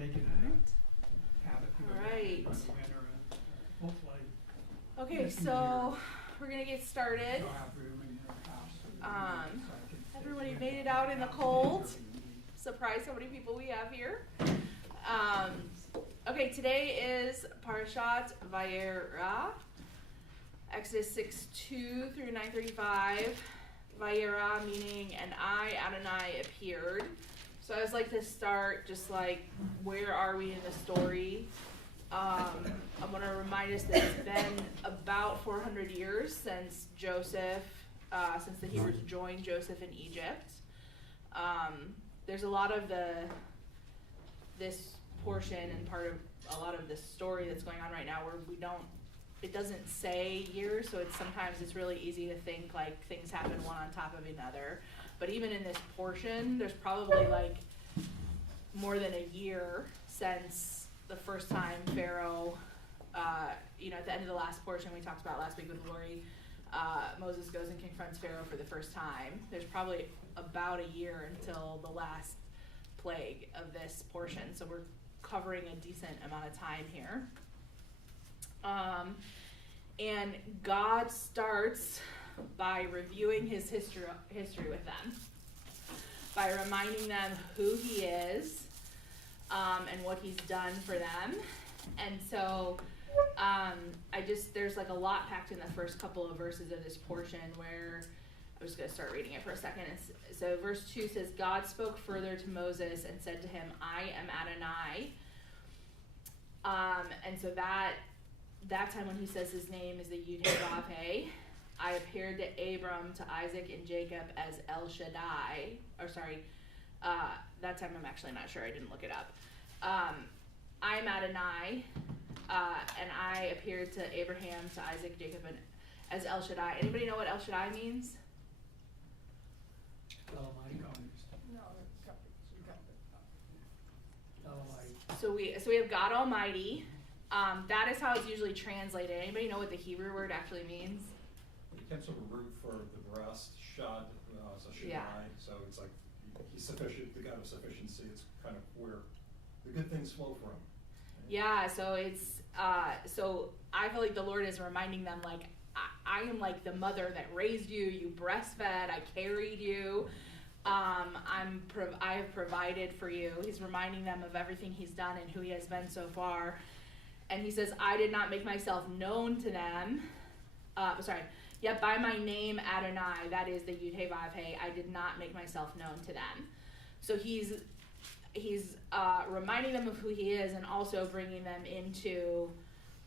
make it a habit to go down Alright. by the winter and hopefully Okay, This so we're gonna get started. you'll have room in your house. So you can stay Everybody with made it. it out in the cold. Surprise how many people we have here. Okay, today is Parashat Vayera, Exodus 6:2 through 9:35. Vayera meaning, and I, Adonai, appeared. So I always like to start just like, where are we in the story? I'm going to remind us that it's been about 400 years since Joseph, since the Hebrews joined Joseph in Egypt. There's a lot of this portion and part of a lot of this story that's going on right now where it doesn't say years, so sometimes it's really easy to think like things happen one on top of another. But even in this portion, there's probably like more than a year since the first time Pharaoh, at the end of the last portion we talked about last week with Lori, Moses goes and confronts Pharaoh for the first time. There's probably about a year until the last plague of this portion, so we're covering a decent amount of time here. And God starts by reviewing his history with them, by reminding them who he is, and what he's done for them. And so there's like a lot packed in the first couple of verses of this portion where I'm just going to start reading it for a second. So verse 2 says, God spoke further to Moses and said to him, I am Adonai. And so that time when he says his name is the Yud-Heh-Vav-Heh. I appeared to Abram, to Isaac, and Jacob as El Shaddai. That time I'm actually not sure. I didn't look it up. I'm Adonai, and I appeared to Abraham, to Isaac, Jacob, and as El Shaddai. Anybody know what El Shaddai means? Almighty. So we have God Almighty. That is how it's usually translated. Anybody know what the Hebrew word actually means? It comes from a root for the breast, shad, so Shaddai. Yeah. So it's like he's sufficient, the God of sufficiency. It's kind of where the good things flow from. Yeah, so it's so I feel like the Lord is reminding them, like, I am like the mother that raised you. You breastfed. I carried you. I have provided for you. He's reminding them of everything he's done and who he has been so far. And he says, I did not make myself known to them. Yet by my name Adonai, that is the Yud-Heh-Vav-Heh, I did not make myself known to them. So he's reminding them of who he is and also bringing them into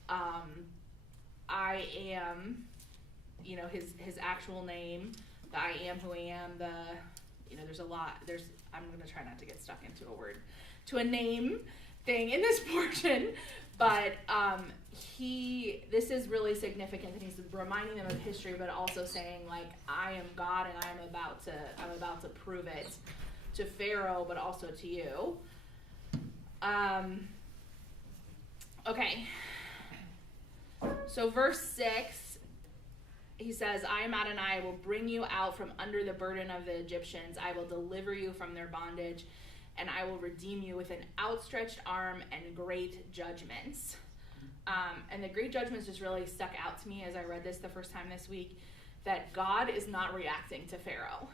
I am, his actual name, the I am who I am, there's a lot, I'm going to try not to get stuck to a name thing in this portion, but this is really significant, and he's reminding them of history, but also saying, like, I am God, and I'm about to prove it to Pharaoh, but also to you. Okay. So verse 6, he says, I am Adonai, I will bring you out from under the burden of the Egyptians. I will deliver you from their bondage, and I will redeem you with an outstretched arm and great judgments. And the great judgments just really stuck out to me as I read this the first time this week, that God is not reacting to Pharaoh.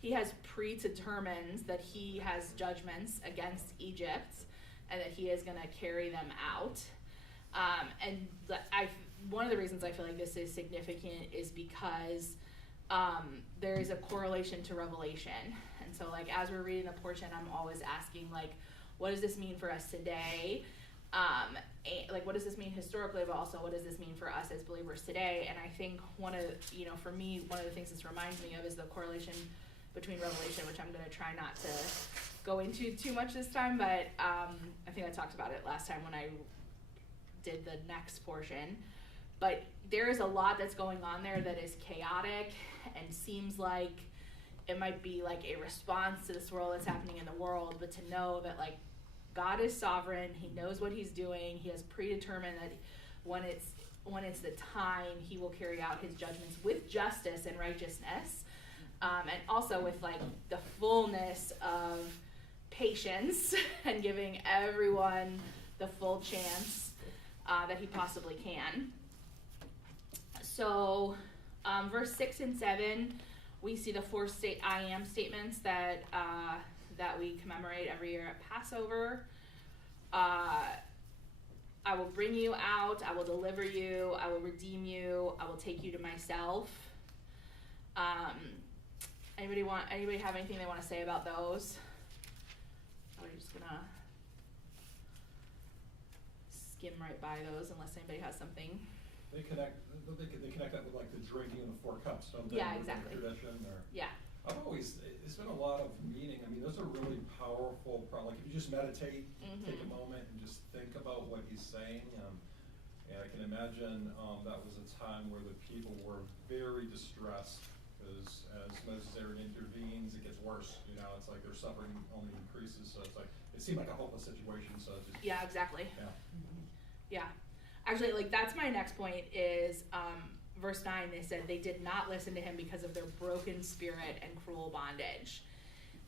He has predetermined that he has judgments against Egypt and that he is going to carry them out. And one of the reasons I feel like this is significant is because there is a correlation to Revelation. And so, like, as we're reading the portion, I'm always asking, like, what does this mean for us today? What does this mean historically, but also what does this mean for us as believers today? And I think for me, one of the things this reminds me of is the correlation between Revelation, which I'm going to try not to go into too much this time, but I think I talked about it last time when I did the next portion. But there is a lot that's going on there that is chaotic and seems like it might be like a response to this world that's happening in the world, but to know that, like, God is sovereign, he knows what he's doing, he has predetermined that when it's the time, he will carry out his judgments with justice and righteousness, and also with, like, the fullness of patience and giving everyone the full chance that he possibly can. So verse 6 and 7, we see the 4 I am statements that we commemorate every year at Passover. I will bring you out, I will deliver you, I will redeem you, I will take you to myself. Anybody have anything they want to say about those? Or are we just gonna skim right by those unless anybody has something? They connect that with like the drinking of the 4 cups, don't they? Yeah, exactly. Tradition or. Yeah. It's been a lot of meaning. I mean, those are really powerful, like if you just meditate, take a moment and just think about what he's saying. And I can imagine that was a time where the people were very distressed because as Moses intervenes, it gets worse. You know, it's like their suffering only increases. So it's like, it seemed like a hopeless situation. So it's just, yeah, exactly. Yeah. Yeah. Actually, like that's my next point is, verse 9, they said they did not listen to him because of their broken spirit and cruel bondage.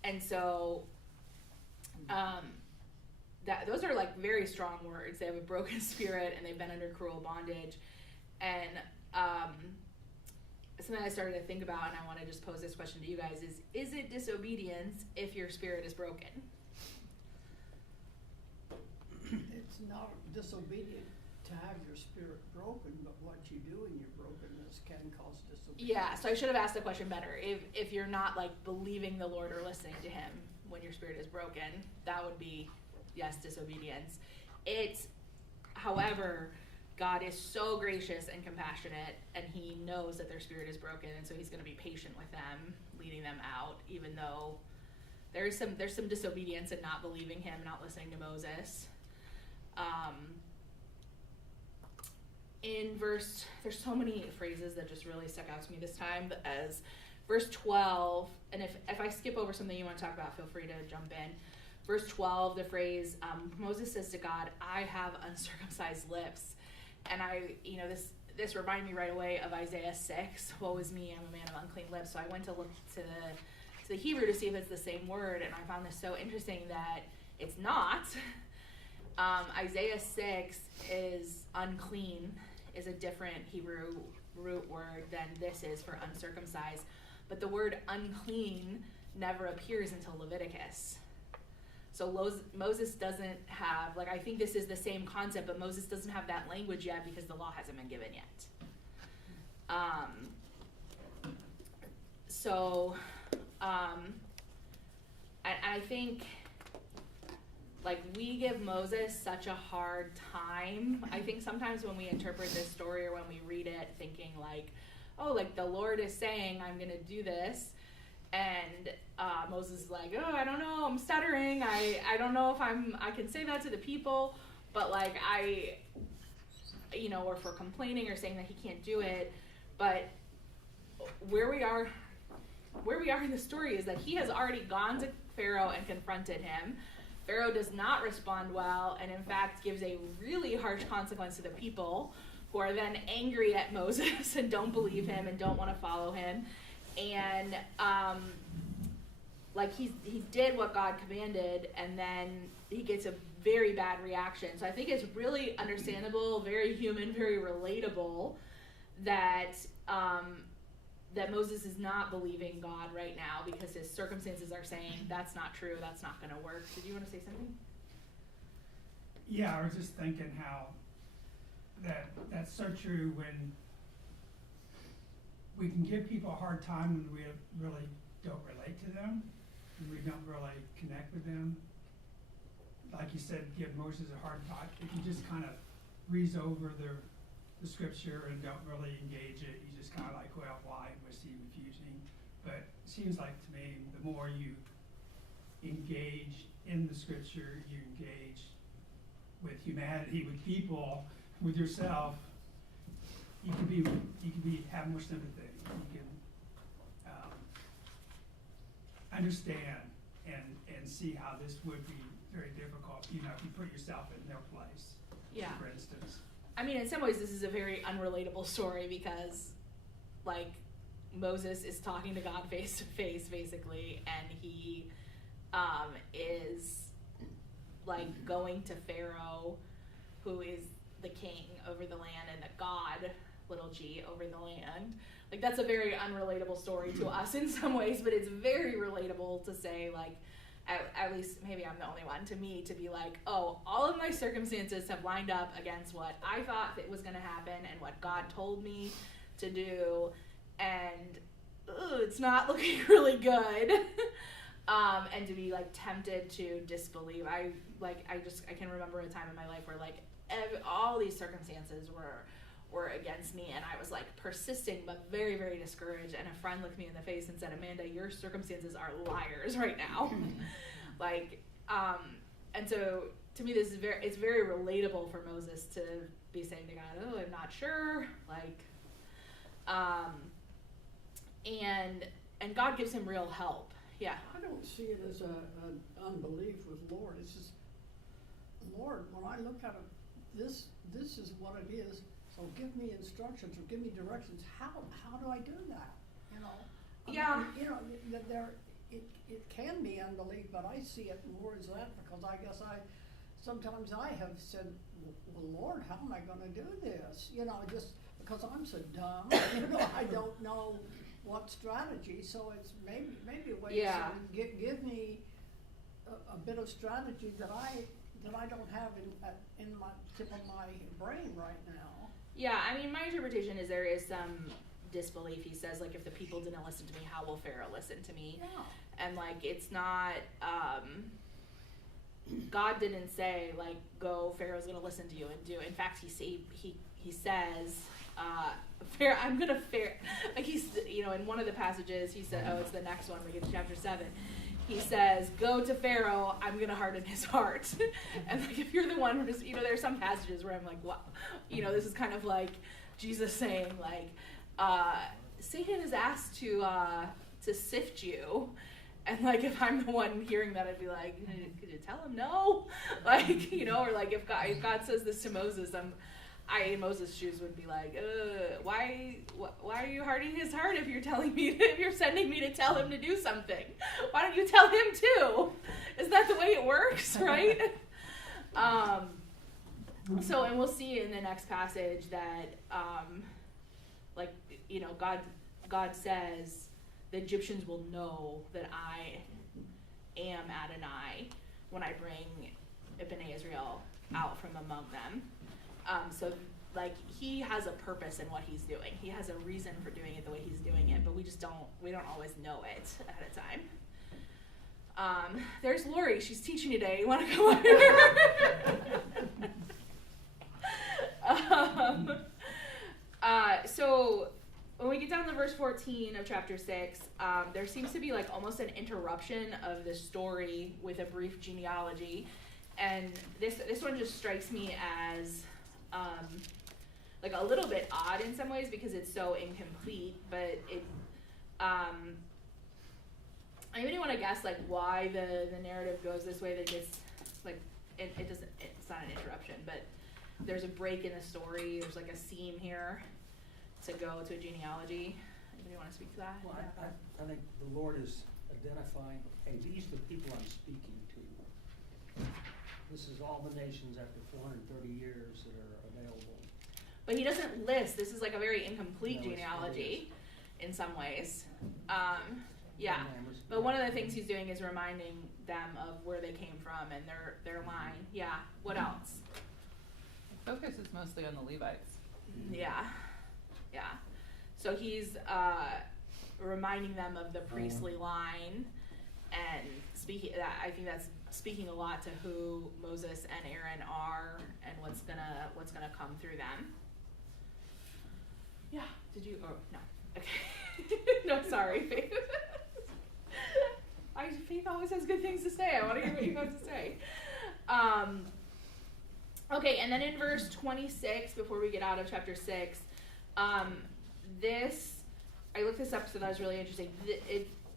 And so those are like very strong words. They have a broken spirit and they've been under cruel bondage. And something I started to think about, and I want to just pose this question to you guys, is it disobedience if your spirit is broken? It's not disobedient to have your spirit broken, but what you do in your brokenness can cause disobedience. Yeah, so I should have asked the question better. If you're not like believing the Lord or listening to him when your spirit is broken, that would be, yes, disobedience. However, God is so gracious and compassionate, and he knows that their spirit is broken, and so he's going to be patient with them, leading them out, even though there's some disobedience in not believing him, not listening to Moses. There's so many phrases that just really stuck out to me this time, as verse 12, and if I skip over something you want to talk about, feel free to jump in. Verse 12, the phrase, Moses says to God, I have uncircumcised lips. And this reminded me right away of Isaiah 6, woe is me, I'm a man of unclean lips. So I went to look to the Hebrew to see if it's the same word, and I found this so interesting that it's not. Isaiah 6 is unclean, is a different Hebrew root word than this is for uncircumcised. But the word unclean never appears until Leviticus. So Moses doesn't have, like, I think this is the same concept, but Moses doesn't have that language yet because the law hasn't been given yet. I think, like, we give Moses such a hard time. I think sometimes when we interpret this story or when we read it thinking like, oh, like the Lord is saying I'm going to do this, and Moses is like, oh, I don't know, I'm stuttering, I don't know if I can say that to the people, but like or if we're complaining or saying that he can't do it. But where we are in the story is that he has already gone to Pharaoh and confronted him. Pharaoh does not respond well, and in fact gives a really harsh consequence to the people, who are then angry at Moses and don't believe him and don't want to follow him. And he did what God commanded, and then he gets a very bad reaction. So I think it's really understandable, very human, very relatable that that Moses is not believing God right now because his circumstances are saying that's not true, that's not going to work. Did you want to say something? Yeah, I was just thinking how that's so true when we can give people a hard time when we really don't relate to them, and we don't really connect with them. Like you said, give Moses a hard time. If you just kind of breeze over the scripture and don't really engage it, you just kind of like, well, why was he refusing? But it seems like to me, the more you engage in the scripture, you engage with humanity, with people, with yourself, you can have more sympathy. You can understand and see how this would be very difficult, if you put yourself in their place. Yeah. For instance. I mean, in some ways, this is a very unrelatable story because, like, Moses is talking to God face to face, basically, and he is like going to Pharaoh, who is the king over the land, and the God, little g, over the land. Like, that's a very unrelatable story to us in some ways, but it's very relatable to say, like, at least maybe I'm the only one, to me, to be like, oh, all of my circumstances have lined up against what I thought that was going to happen and what God told me to do, and it's not looking really good. And to be like tempted to disbelieve. I can remember a time in my life where like all these circumstances were against me, and I was like persisting but very, very discouraged, and a friend looked me in the face and said, Amanda, your circumstances are liars right now. And so to me this is it's very relatable for Moses to be saying to God, oh, I'm not sure, and God gives him real help. Yeah. I don't see it as an unbelief with Lord. It's just, Lord, when I look at it, this is what it is. So give me instructions or give me directions. How do I do that? You know. Yeah. It can be unbelief, but I see it more as that because I guess sometimes I have said, well, Lord, how am I going to do this? You know, just because I'm so dumb. You know, I don't know what strategy, so it's maybe a way to give me a bit of strategy that I don't have in my tip of my brain right now. Yeah, I mean, my interpretation is there is some disbelief. He says, like, if the people didn't listen to me, how will Pharaoh listen to me? Yeah. And like, it's not God didn't say like, go, Pharaoh's gonna listen to you and do. In fact, he says, I'm gonna like he's, you know, in one of the passages he said, oh, it's the next one, we get to chapter 7, he says, go to Pharaoh, I'm gonna harden his heart. And like, if you're the one who just, you know, there's some passages where I'm like, wow, you know, this is kind of like Jesus saying like, Satan is asked to sift you. And like, if I'm the one hearing that, I'd be like, could you tell him no? Like, you know, or like if God says this to Moses, I in Moses' shoes would be like, why are you hardening his heart if you're if you're sending me to tell him to do something? Why don't you tell him too? Is that the way it works, right? So, and we'll see in the next passage that, like, you know, God says the Egyptians will know that I am Adonai when I bring Bnei Israel out from among them. So, like, he has a purpose in what he's doing. He has a reason for doing it the way he's doing it, but we don't always know it ahead of time. There's Lori. She's teaching today. You want to come over? So when we get down to verse 14 of chapter 6, there seems to be like almost an interruption of the story with a brief genealogy. And this one just strikes me as like a little bit odd in some ways because it's so incomplete, but it anybody want to guess like why the narrative goes this way? That gets like it's not an interruption, but there's a break in the story. There's like a seam here to go to a genealogy. Anybody want to speak to that? Well, I think the Lord is identifying, hey, these are the people I'm speaking to. This is all the nations after 430 years that are available. But he doesn't list. This is like a very incomplete No, genealogy in some ways. Yeah. But one of the things he's doing is reminding them of where they came from and their line. Yeah. What else? The focus is mostly on the Levites. Yeah. Yeah. So he's reminding them of the priestly line and speaking. I think that's speaking a lot to who Moses and Aaron are and what's gonna come through them. Yeah. Did you? Oh no. Okay. No, sorry, Faith. Faith always has good things to say. I want to hear what you have to say. Okay, and then in verse 26, before we get out of chapter 6, I looked this up so that was really interesting.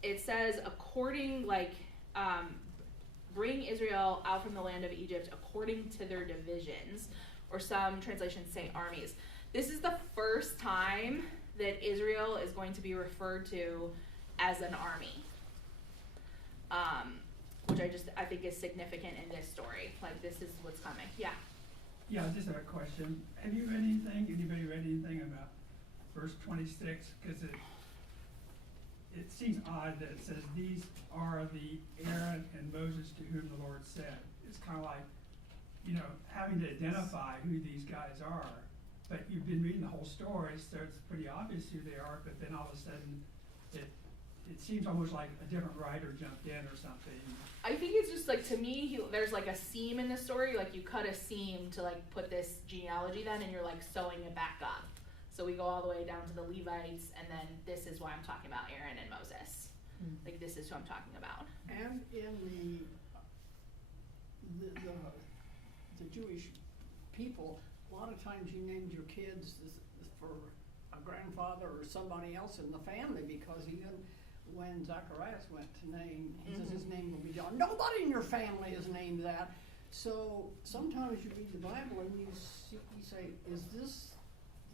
It says bring Israel out from the land of Egypt according to their divisions, or some translations say armies. This is the first time that Israel is going to be referred to as an army. which I think is significant in this story. Like, this is what's coming. Yeah. Yeah, I just have a question. Have you read anything, anybody read anything about verse 26? Because it seems odd that it says, these are the Aaron and Moses to whom the Lord said. It's kind of like, having to identify who these guys are. But you've been reading the whole story, so it's pretty obvious who they are, but then all of a sudden, it seems almost like a different writer jumped in or something. I think it's just like, to me, there's like a seam in the story. Like, you cut a seam to like put this genealogy then, and you're like sewing it back up. So we go all the way down to the Levites, and then this is why I'm talking about Aaron and Moses. Like, this is who I'm talking about. And in the Jewish people, a lot of times you named your kids for a grandfather or somebody else in the family, because even when Zacharias went to name, he says his name will be John. Nobody in your family is named that. So sometimes you read the Bible and you say, is this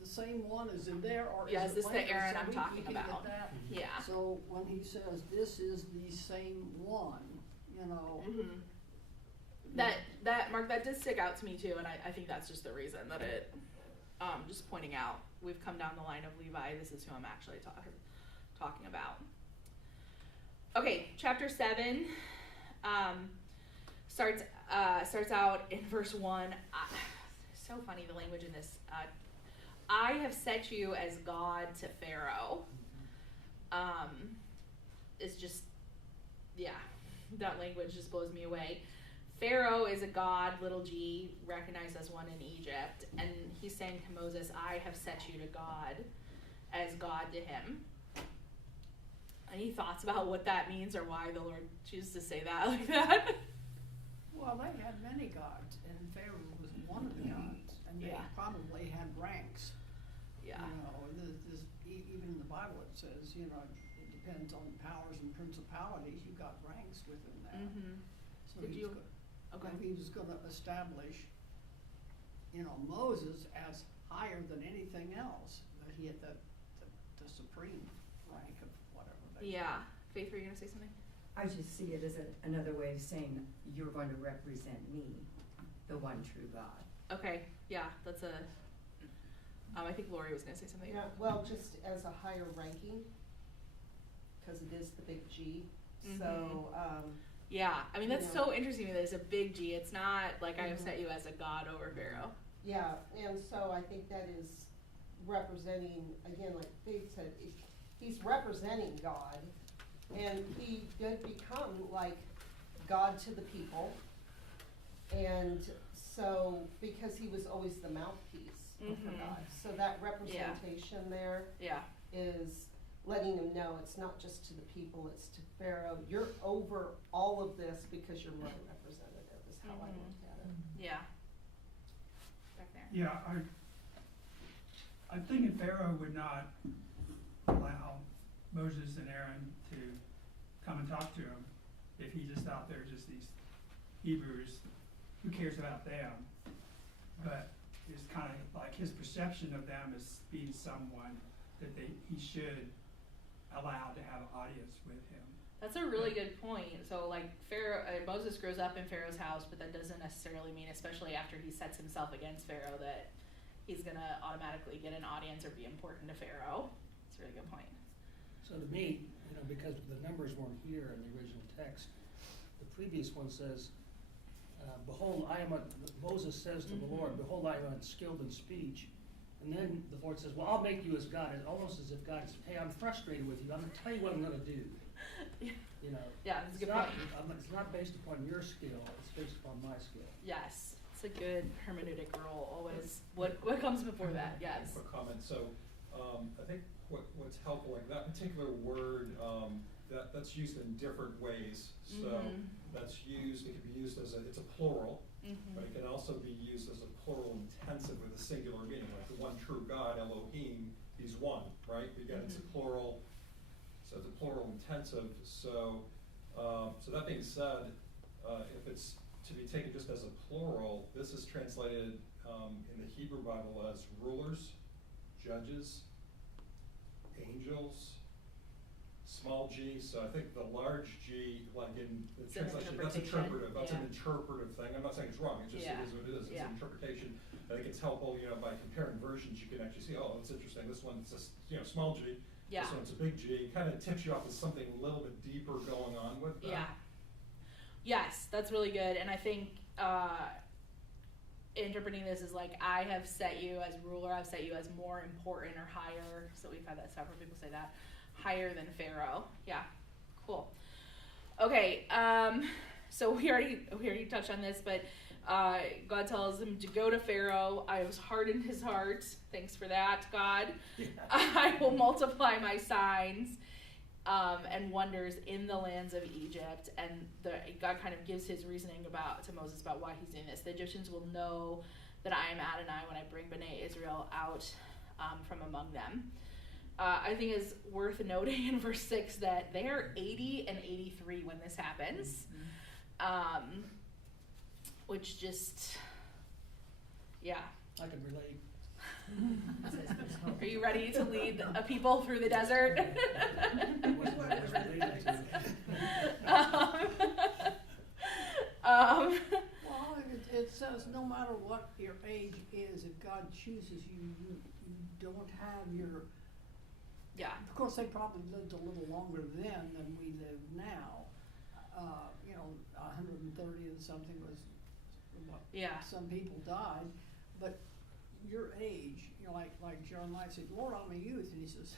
the same one as in there, or Yeah, is is this it the later? Aaron So I'm we talking can get about? that. Yeah. So when he says this is the same one, That Mark, that did stick out to me too, and I think that's just the reason that it, just pointing out, we've come down the line of Levi, this is who I'm actually talking about. Okay, chapter 7 starts out in verse 1. So funny, the language in this. I have set you as God to Pharaoh. It's just, yeah, that language just blows me away. Pharaoh is a god, little g, recognized as one in Egypt, and he's saying to Moses, I have set you to God, as God to him. Any thoughts about what that means, or why the Lord chooses to say that like that? Well, they had many gods, and Pharaoh was one of the gods, and they probably had ranks. Yeah. Even in the Bible it says, it depends on powers and principalities. You got ranks within that. So he was going to establish, Moses as higher than anything else. That he had the supreme rank of whatever. Faith, were you going to say something? I just see it as another way of saying you're going to represent me, the one true God. Okay, yeah, that's a. I think Lori was going to say something. Yeah, well, just as a higher ranking, because it is the big G. So. Yeah, I mean, that's so interesting that it's a big G. It's not like I have set you as a god over Pharaoh. Yeah, and so I think that is representing, again, like Faith said, he's representing God, and he did become like God to the people. And so, because he was always the mouthpiece for God. So that representation there is letting him know it's not just to the people, it's to Pharaoh. You're over all of this because you're my representative, is how I looked at it. Yeah. Back there. Yeah, I'm thinking Pharaoh would not allow Moses and Aaron to come and talk to him if he just thought they're just these Hebrews. Who cares about them? But it's kind of like his perception of them as being someone that he should allow to have an audience with him. That's a really good point. So, like, Moses grows up in Pharaoh's house, but that doesn't necessarily mean, especially after he sets himself against Pharaoh, that he's going to automatically get an audience or be important to Pharaoh. That's a really good point. So to me, because the numbers weren't here in the original text, the previous one says, behold, Moses says to the Lord, behold, I am unskilled in speech. And then the Lord says, well, I'll make you as God. It's almost as if God is, hey, I'm frustrated with you. I'm going to tell you what I'm going to do. Yeah, that's a good point. It's not based upon your skill. It's based upon my skill. Yes, it's a good hermeneutic rule. Always, what comes before that? Yes. Quick comment. So, I think what's helpful, like that particular word, that's used in different ways. So that's used. It can be used as it's a plural, but it can also be used as a plural intensive with a singular meaning, like the one true God, Elohim. He's one, right? Again, it's a plural. So it's a plural intensive. So, so that being said, if it's to be taken just as a plural, this is translated in the Hebrew Bible as rulers, judges, angels, small g, so I think the large G, like in the It's an translation, that's interpretation, interpretive, that's an yeah. interpretive thing. I'm not saying it's wrong, it's just, Yeah. it is what it is, it's Yeah. an interpretation. I think it's helpful, by comparing versions, you can actually see, oh, it's interesting, this one's just, small g, Yeah. this one's a big G, kind of tips you off as something a little bit deeper going on with that. Yeah. Yes, that's really good. And I think interpreting this is like, I have set you as ruler, I've set you as more important or higher. So we've had that several people say that. Higher than Pharaoh. Yeah. Cool. Okay, so we already touched on this, but God tells him to go to Pharaoh. I was hardened his heart. Thanks for that, God. Yeah. I will multiply my signs and wonders in the lands of Egypt. And God kind of gives his reasoning to Moses about why he's doing this. The Egyptians will know that I am Adonai when I bring Bnei Israel out from among them. I think it's worth noting in verse 6 that they are 80 and 83 when this happens. Which just, yeah. I can relate. Are you ready to lead a people through the desert? What I was related to. Well, it says no matter what your age is, if God chooses you, you don't have your, Yeah. of course, they probably lived a little longer then than we live now. 130 and something was what Yeah. some people died, but your age, like Jeremiah said, Lord, I'm a youth, and he says,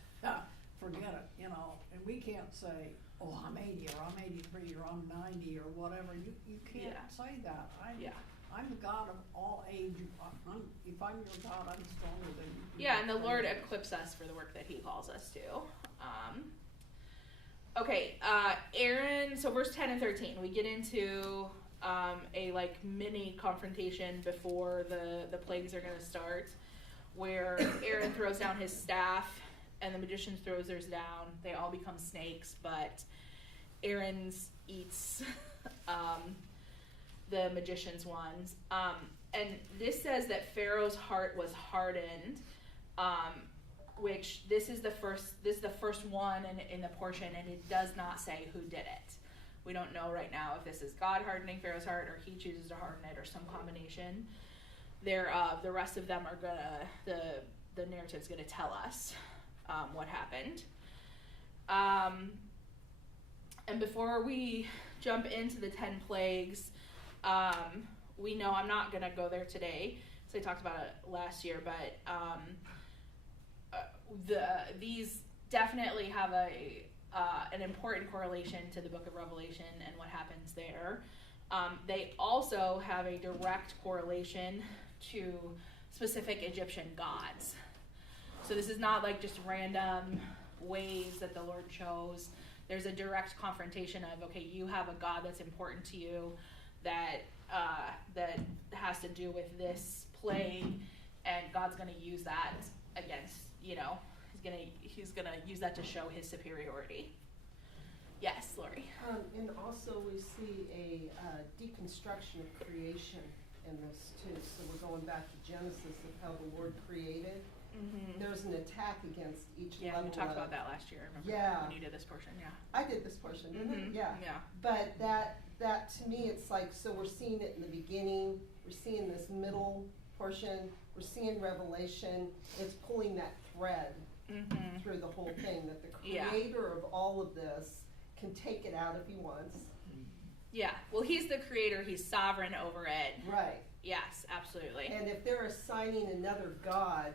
forget it, and we can't say, oh, I'm 80 or I'm 83 or I'm 90 or whatever. You can't Yeah. say that. Yeah. I'm the God of all age. If I'm your God, I'm stronger than you. Yeah, and the Lord equips us for the work that he calls us to. Okay, Aaron, so verse 10 and 13, we get into a mini confrontation before the plagues are going to start, where Aaron throws down his staff and the magician throws theirs down. They all become snakes, but Aaron's eats the magician's ones. And this says that Pharaoh's heart was hardened, which this is the first one in the portion, and it does not say who did it. We don't know right now if this is God hardening Pharaoh's heart or he chooses to harden it or some combination thereof. The rest of them are the narrative's gonna tell us what happened. And before we jump into the 10 plagues, we know I'm not gonna go there today, so I talked about it last year, but these definitely have an important correlation to the book of Revelation and what happens there. They also have a direct correlation to specific Egyptian gods. So this is not like just random ways that the Lord chose. There's a direct confrontation of, okay, you have a God that's important to you that has to do with this plague, and God's going to use that against, he's gonna use that to show his superiority. Yes, Lori. And also we see a deconstruction of creation in this too. So we're going back to Genesis of how the Lord created. Mm-hmm. There's an attack against each Yeah, level. we talked about that last year. I remember Yeah. when you did this portion. Yeah. I did this portion, didn't I? Mhm. Yeah. Yeah. But that to me, it's like, so we're seeing it in the beginning, we're seeing this middle portion, we're seeing Revelation. It's pulling that thread Mm-hmm. through the whole thing, that the Yeah. creator of all of this can take it out if he wants. Yeah. Well, he's the creator. He's sovereign over it. Right. Yes, absolutely. And if they're assigning another god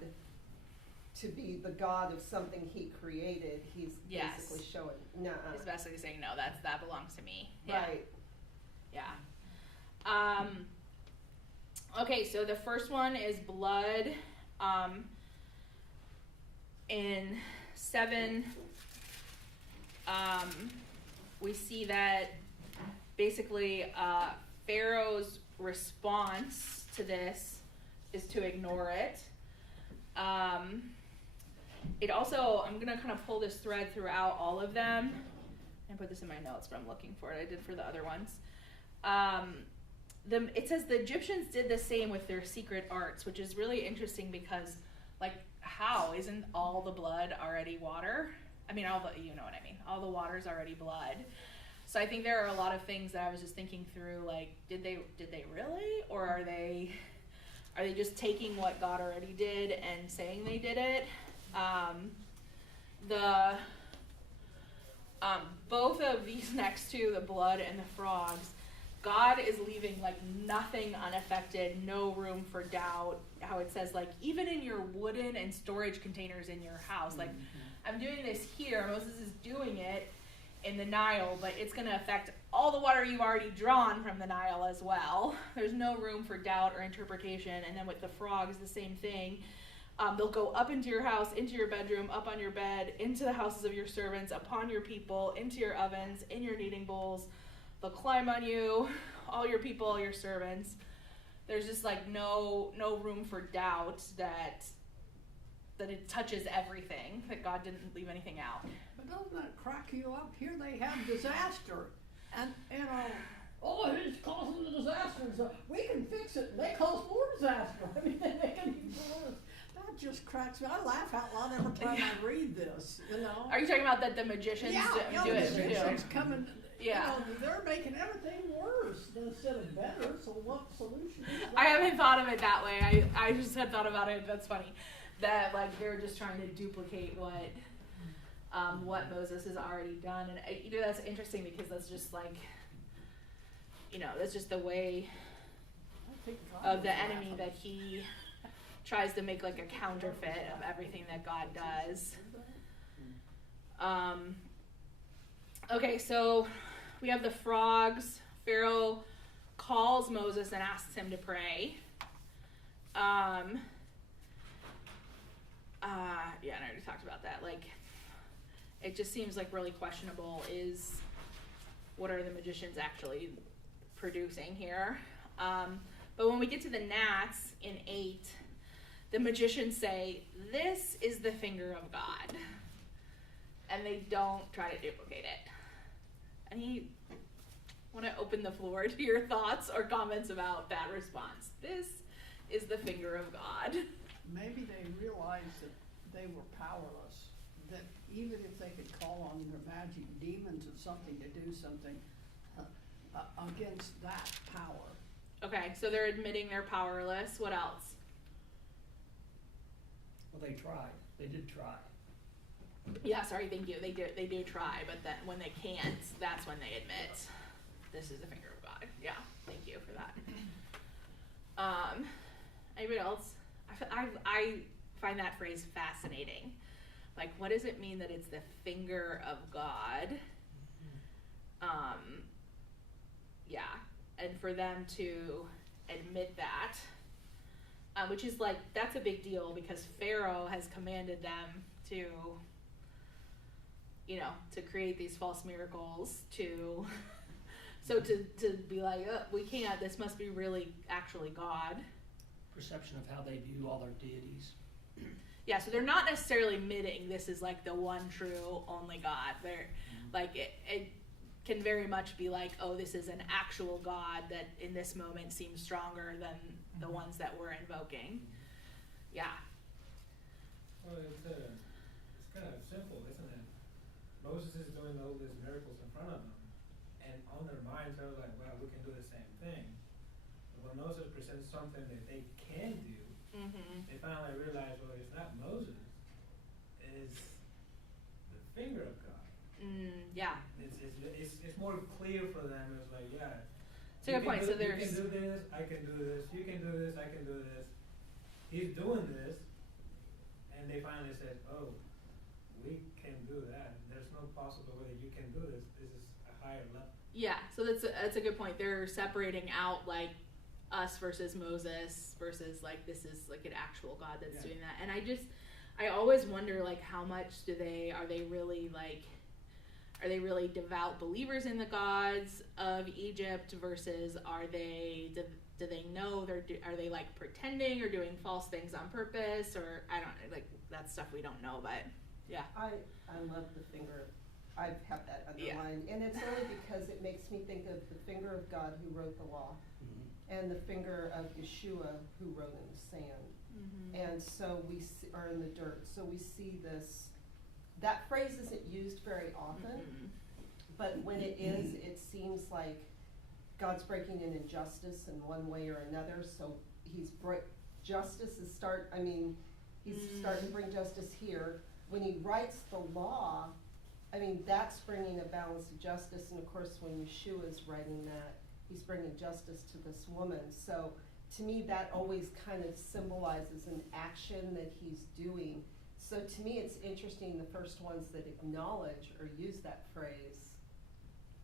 to be the god of something he created, he's Yes. basically showing, nah. He's basically saying, no, that belongs to me. Yeah. Right. Yeah. Okay, so the first one is blood. In 7, we see that basically Pharaoh's response to this is to ignore it. It also, I'm going to kind of pull this thread throughout all of them and put this in my notes, but I'm looking for it. I did for the other ones. It says the Egyptians did the same with their secret arts, which is really interesting because, how? Isn't all the blood already water? I mean, you know what I mean. All the water's already blood. So I think there are a lot of things that I was just thinking through, like, did they really, or are they just taking what God already did and saying they did it? Both of these next two, the blood and the frogs, God is leaving like nothing unaffected, no room for doubt. How it says, like, even in your wooden and storage containers in your house, like, I'm doing this here, Moses is doing it in the Nile, but it's going to affect all the water you've already drawn from the Nile as well. There's no room for doubt or interpretation. And then with the frogs, the same thing. They'll go up into your house, into your bedroom, up on your bed, into the houses of your servants, upon your people, into your ovens, in your kneading bowls. They'll climb on you, all your people, all your servants. There's just like no room for doubt that it touches everything, that God didn't leave anything out. But doesn't that crack you up? Here they have disaster, and oh, it's causing the disaster, so we can fix it. They cause more disaster. I mean, they can even worse. That just cracks me. I laugh out loud every time I read this. You know. Are you talking about that the magicians do the it? magicians coming. Yeah. You know, they're making everything worse instead of better. So what solution is that? I haven't thought of it that way. I just had thought about it. That's funny. That like they're just trying to duplicate what Moses has already done, and that's interesting because that's just like, that's just the way of the enemy that he tries to make like a counterfeit of everything that God does. Okay, so we have the frogs. Pharaoh calls Moses and asks him to pray. Yeah, and I already talked about that. Like, it just seems like really questionable what are the magicians actually producing here? But when we get to the gnats in 8, the magicians say, this is the finger of God. And they don't try to duplicate it. And want to open the floor to your thoughts or comments about that response. This is the finger of God. Maybe they realized that they were powerless, that even if they could call on their magic demons or something to do something against that power. Okay, so they're admitting they're powerless. What else? Well, they tried. They did try. Yeah, sorry, thank you. They do try, but then when they can't, that's when they admit this is the finger of God. Yeah, thank you for that. Anybody else? I find that phrase fascinating. Like, what does it mean that it's the finger of God? Yeah, and for them to admit that, which is like, that's a big deal because Pharaoh has commanded them to create these false miracles so to be like, we can't, this must be really actually God. Perception of how they view all their deities. Yeah, so they're not necessarily admitting this is like the one true only God. They're like, it can very much be like, oh, this is an actual God that in this moment seems stronger than the ones that we're invoking. Yeah. Well, it's kind of simple, isn't it? Moses is doing all these miracles in front of them, and on their minds they're like, wow, we can do the same thing. But when Moses presents something that they can do, they finally realize, well, it's not Moses, it's the finger of God. Yeah. It's more clear for them. It's like, yeah. It's a good point. So there's. You can do this, I can do this, you can do this, I can do this. He's doing this, and they finally said, oh, we can do that. There's no possible way you can do this. This is a higher level. Yeah, so that's a good point. They're separating out like us versus Moses versus like this is like an actual God that's doing that. And I always wonder like how much are they really devout believers in the gods of Egypt versus do they know are they like pretending or doing false things on purpose, or I don't know, like that's stuff we don't know, but yeah. I love the finger. I have that underlined, and it's only because it makes me think of the finger of God who wrote the law, and the finger of Yeshua who wrote in the sand, and so are in the dirt. So we see this that phrase isn't used very often, Mhm. but when it is, it seems like God's breaking an injustice in one way or another, so he's justice is he's starting to bring justice here. When he writes the law, I mean, that's bringing a balance of justice, and of course, when Yeshua is writing that, he's bringing justice to this woman. So, to me, that always kind of symbolizes an action that he's doing. So to me, it's interesting, the first ones that acknowledge or use that phrase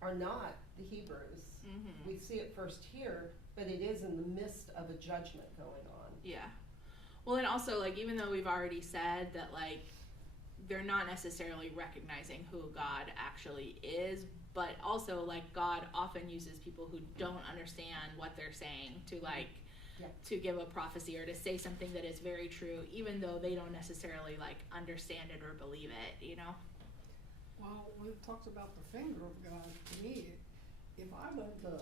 are not the Hebrews. Mhm. We see it first here, but it is in the midst of a judgment going on. Yeah. Well, and also, like, even though we've already said that, like, they're not necessarily recognizing who God actually is, but also, like, God often uses people who don't understand what they're saying to, like, Yeah. to give a prophecy or to say something that is very true, even though they don't necessarily, like, understand it or believe it, you know? Well, when it talks about the finger of God, to me, if I went to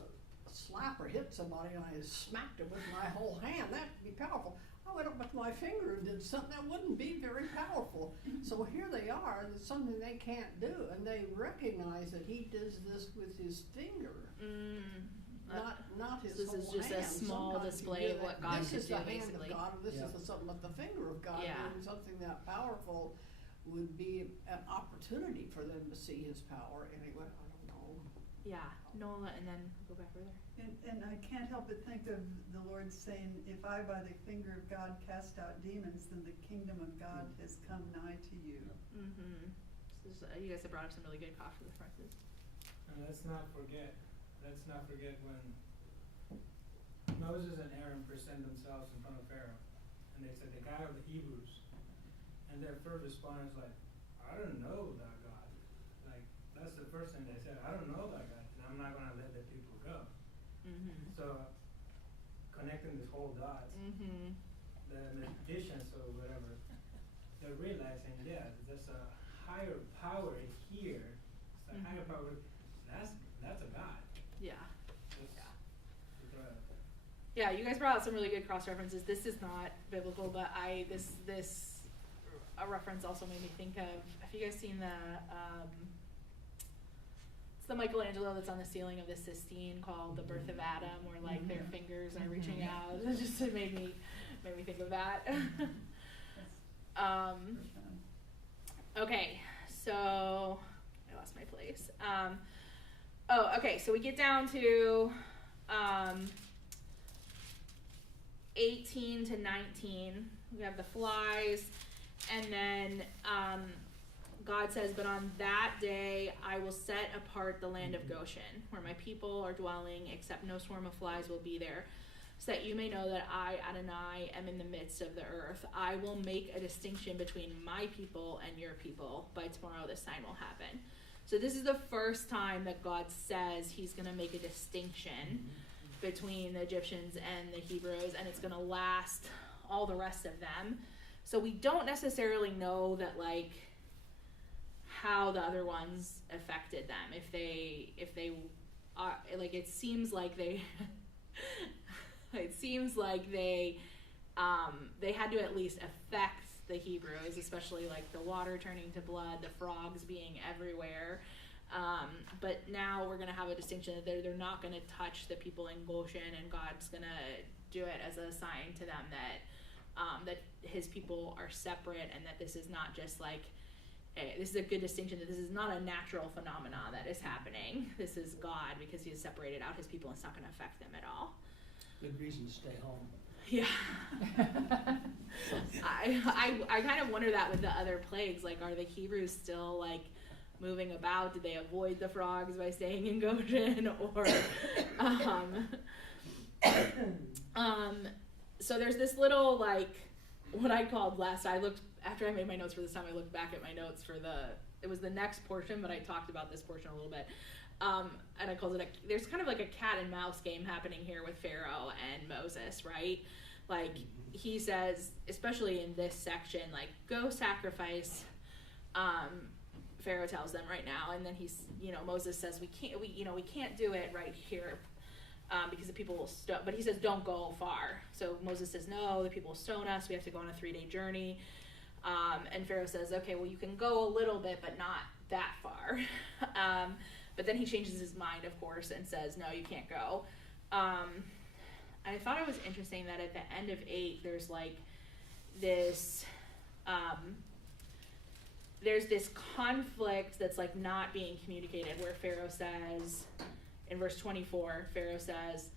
slap or hit somebody and I smacked it with my whole hand, that'd be powerful. I went up with my finger and did something that wouldn't be very powerful. So here they are, there's something they can't do, and they recognize that he does this with his finger, not his This whole is just hand. a small Sometimes you display hear of what that God this could is do, the hand basically. of God, or this Yeah. is something with the finger of God, Yeah. doing something that powerful would be an opportunity for them to see his power anyway. I don't know. Yeah, Nola, and then go back further. And I can't help but think of the Lord saying, if I by the finger of God cast out demons, then the kingdom of God has come nigh to you. Mm-hmm. So you guys have brought up some really good coffee references. And let's not forget when Moses and Aaron present themselves in front of Pharaoh, and they said, the God of the Hebrews. And their first response is like, I don't know that God. Like, that's the first thing they said, I don't know that God, and I'm not going to let the people go. Mm-hmm. So, connecting these whole dots, Mm-hmm. the magicians or whatever, they're realizing, yeah, there's a higher power here. It's a higher power. That's a God. Yeah. Just to throw it out there. Yeah, you guys brought out some really good cross references. This is not biblical, but this a reference also made me think of, have you guys seen it's the Michelangelo that's on the ceiling of the Sistine called The Birth of Adam, where like their fingers are reaching out. It just made me think of that. Okay, so I lost my place. Okay, so we get down to 18 to 19. We have the flies, and then God says, but on that day I will set apart the land of Goshen, where my people are dwelling, except no swarm of flies will be there, so that you may know that I, Adonai, am in the midst of the earth. I will make a distinction between my people and your people. By tomorrow this sign will happen. So this is the first time that God says he's going to make a distinction between the Egyptians and the Hebrews, and it's going to last all the rest of them. So we don't necessarily know that, like, how the other ones affected them. If they are, like, it seems like they they had to at least affect the Hebrews, especially like the water turning to blood, the frogs being everywhere. But now we're going to have a distinction that they're not going to touch the people in Goshen, and God's going to do it as a sign to them that his people are separate, and that this is not just like, this is a good distinction, that this is not a natural phenomenon that is happening. This is God, because he has separated out his people, and it's not going to affect them at all. Good reason to stay home. Yeah. I kind of wonder that with the other plagues. Like, are the Hebrews still, like, moving about? Did they avoid the frogs by staying in Goshen? Or, so there's this little, like, what I called after I made my notes for this time, I looked back at my notes for it was the next portion, but I talked about this portion a little bit. And I called it there's kind of like a cat and mouse game happening here with Pharaoh and Moses, right? Like, he says, especially in this section, like, go sacrifice. Pharaoh tells them right now, and then Moses says we can't do it right here, because the people will stone. But he says don't go far. So Moses says no, the people will stone us. We have to go on a 3-day journey. And Pharaoh says, okay, well, you can go a little bit, but not that far. But then he changes his mind, of course, and says, no, you can't go. I thought it was interesting that at the end of 8, there's like this, there's this conflict that's like not being communicated, where Pharaoh says, in verse 24, Pharaoh says,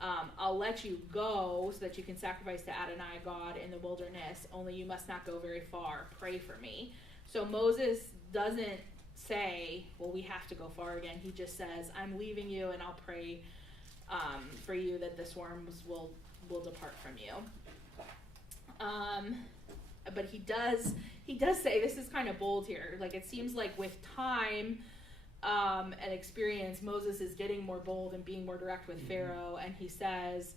I'll let you go so that you can sacrifice to Adonai God in the wilderness, only you must not go very far. Pray for me. So Moses doesn't say, well, we have to go far again. He just says, I'm leaving you, and I'll pray for you that the swarms will depart from you. But he does say, this is kind of bold here. Like, it seems like with time and experience, Moses is getting more bold and being more direct with Pharaoh, and he says,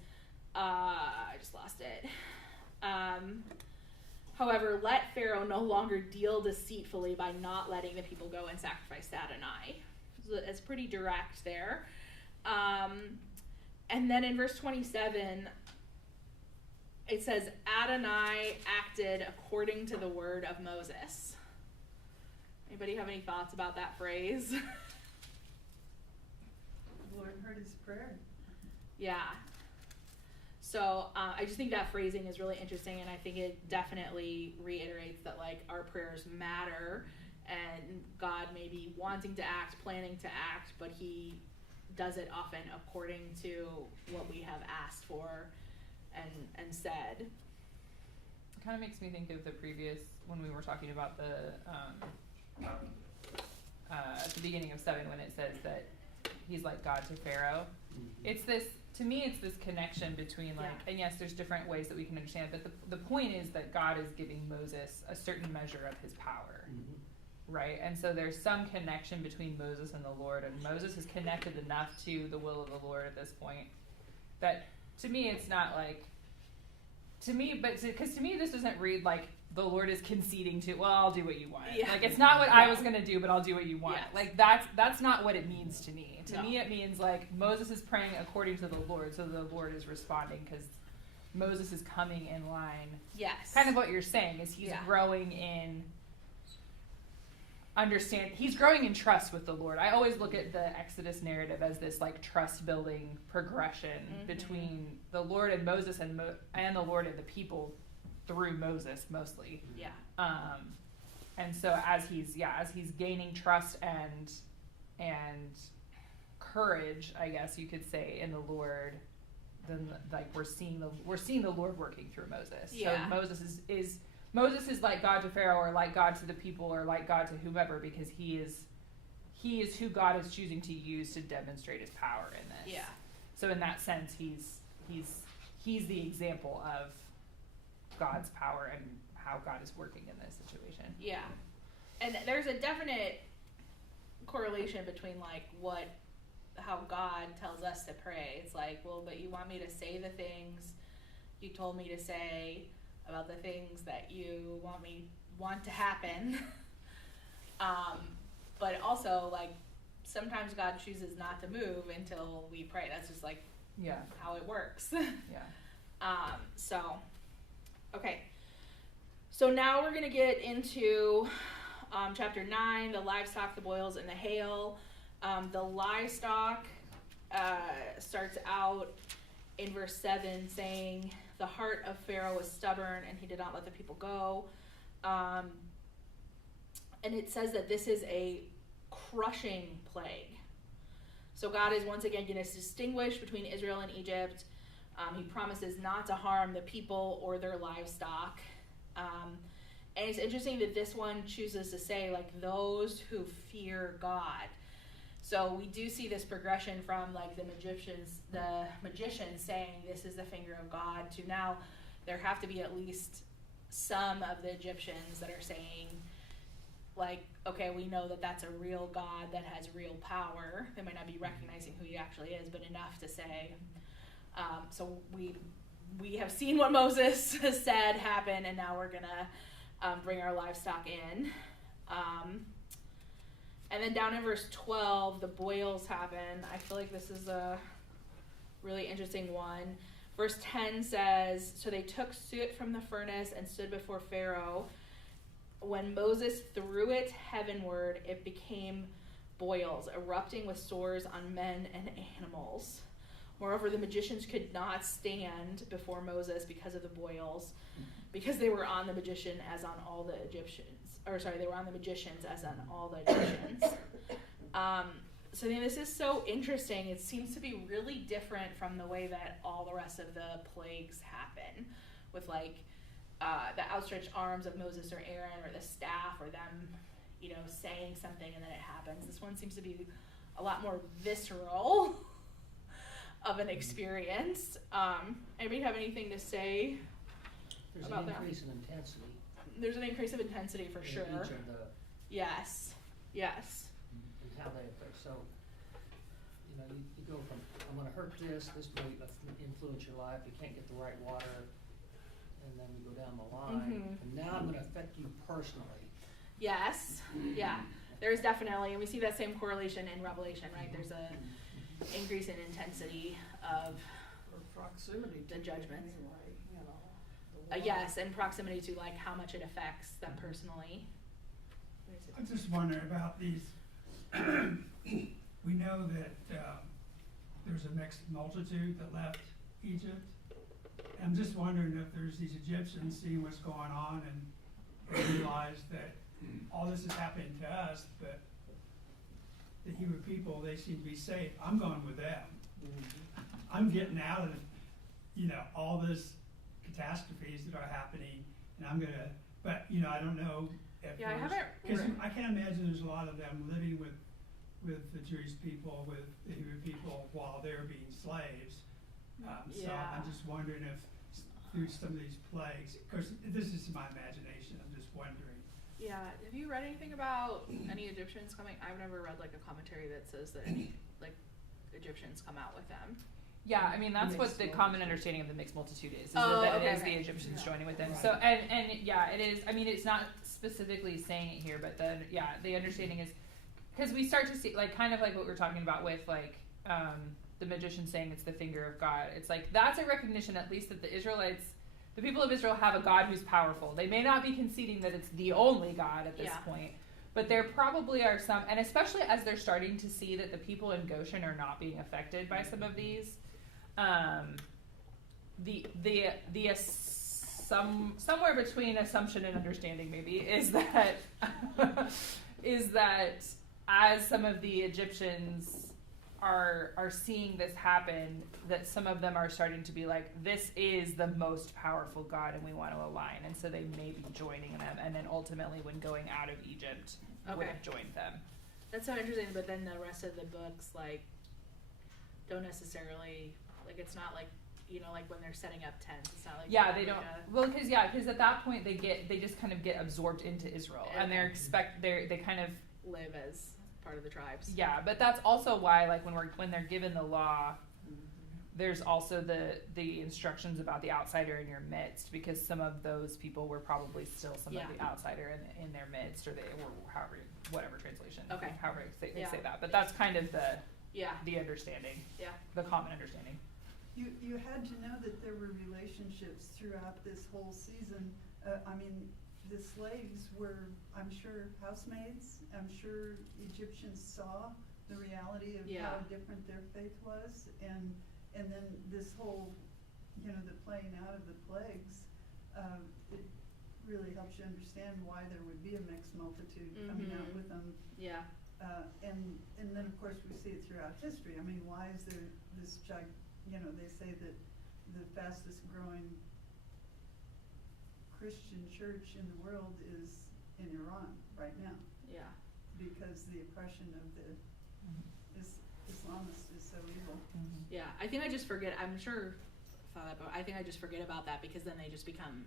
I just lost it. However, let Pharaoh no longer deal deceitfully by not letting the people go and sacrifice to Adonai. So it's pretty direct there. And then in verse 27, it says, Adonai acted according to the word of Moses. Anybody have any thoughts about that phrase? The Lord heard his prayer. Yeah. So I just think that phrasing is really interesting, and I think it definitely reiterates that, like, our prayers matter, and God may be wanting to act, planning to act, but he does it often according to what we have asked for and said. It kind of makes me think of the previous, when we were talking about at the beginning of 7, when it says that he's like God to Pharaoh. It's this, to me, it's this connection between, like, and yes, there's different ways that we can understand it, but the point is that God is giving Moses a certain measure of his power, right? And so there's some connection between Moses and the Lord, and Moses is connected enough to the will of the Lord at this point that, to me, it's not like, because to me this doesn't read like the Lord is conceding to, well, I'll do what you want. Yeah. Like, it's not what I was going to do, but I'll do what you want. Yes. Like, that's not what it means to me. To me, it means, like, Moses is praying according to the Lord, so the Lord is responding because Moses is coming in line. Yes. Kind of what you're saying is he's growing in he's growing in trust with the Lord. I always look at the Exodus narrative as this, like, trust-building progression between the Lord and Moses and the Lord and the people through Moses mostly. Yeah. And so as he's gaining trust and courage, I guess you could say, in the Lord, then, like, we're seeing the Lord working through Moses. Yeah. So Moses is like God to Pharaoh, or like God to the people, or like God to whomever, because he is who God is choosing to use to demonstrate his power in this. Yeah. So in that sense, he's the example of God's power and how God is working in this situation. Yeah. And there's a definite correlation between, like, how God tells us to pray. It's like, well, but you want me to say the things you told me to say about the things that you want to happen. But also, like, sometimes God chooses not to move until we pray. That's just, like, how it works. Okay. So now we're going to get into chapter 9, the livestock, the boils, and the hail. The livestock starts out in verse 7 saying, the heart of Pharaoh was stubborn and he did not let the people go. And it says that this is a crushing plague. So God is once again going to distinguish between Israel and Egypt. He promises not to harm the people or their livestock. And it's interesting that this one chooses to say, like, those who fear God. So we do see this progression from, like, the magicians saying this is the finger of God, to now there have to be at least some of the Egyptians that are saying, like, okay, we know that that's a real God that has real power. They might not be recognizing who he actually is, but enough to say. So we have seen what Moses has said happen, and now we're gonna bring our livestock in. And then down in verse 12, the boils happen. I feel like this is a really interesting one. Verse 10 says, so they took soot from the furnace and stood before Pharaoh, When Moses threw it heavenward, it became boils, erupting with sores on men and animals. Moreover, the magicians could not stand before Moses because of the boils, because they were on the magician as on all the Egyptians. They were on the magicians as on all the Egyptians. So I mean, this is so interesting. It seems to be really different from the way that all the rest of the plagues happen, with like the outstretched arms of Moses or Aaron, or the staff, or them, saying something and then it happens. This one seems to be a lot more visceral of an experience. Anybody have anything to say about that? There's an increase in intensity. There's an increase of intensity for in sure. each of the, Yes. and how they affect. So, you go from, I'm going to hurt this may influence your life, you can't get the right water, and then you go down the line, and now I'm going to affect you personally. Yes. Yeah. There's definitely, and we see that same correlation in Revelation, right? There's a increase in intensity of Or proximity to the it judgments. anyway, the yes, and proximity to like how much it affects them personally. I'm just wondering about these. We know that there's a mixed multitude that left Egypt. I'm just wondering if there's these Egyptians seeing what's going on and realize that all this is happening to us, but the Hebrew people, they seem to be safe. I'm going with them. I'm getting out of, all this catastrophes that are happening, and I'm gonna. But I don't know if Yeah, I there's- haven't. because I can't imagine there's a lot of them living with the Jewish people, with the Hebrew people, while they're being slaves. So Yeah. I'm just wondering if through some of these plagues, of course, this is my imagination, I'm just wondering. Yeah. Have you read anything about any Egyptians coming? I've never read like a commentary that says that any like Egyptians come out with them. Yeah, I mean that's what Mixed the common understanding of the mixed multitude is Oh, that okay, it is okay. the Egyptians joining with them. Right. So and yeah, it is. I mean, it's not specifically saying it here, but the understanding is because we start to see like kind of like what we're talking about with like the magician saying it's the finger of God. It's like that's a recognition at least that the people of Israel have a God who's powerful. They may not be conceding that it's the only God at this point. But there probably are some, and especially as they're starting to see that the people in Goshen are not being affected by some of these, somewhere between assumption and understanding maybe is that as some of the Egyptians are seeing this happen, that some of them are starting to be like, this is the most powerful God and we want to align, and so they may be joining them, and then ultimately when going out of Egypt would have joined them. That's so interesting. But then the rest of the books like don't necessarily like it's not like like when they're setting up tents. It's not like They don't. Well, because at that point they just kind of get absorbed into Israel, and they kind of live as part of the tribes. Yeah, but that's also why like when they're given the law, there's also the instructions about the outsider in your midst, because some of those people were probably still some of the outsider in their midst, or they were whatever translation. Okay. However they say that, but that's kind of the understanding. Yeah. The common understanding. You had to know that there were relationships throughout this whole season. The slaves were, I'm sure, housemaids. I'm sure Egyptians saw the reality of how different their faith was, and then this whole, the playing out of the plagues, it really helps you understand why there would be a mixed multitude coming out with them. Yeah. And then of course we see it throughout history. I mean, why is there this they say that the fastest growing Christian church in the world is in Iran right now. Yeah. Because the oppression of the Islamists is so evil. Yeah, I think I just forget. I'm sure I thought that, but I think I just forget about that because then they just become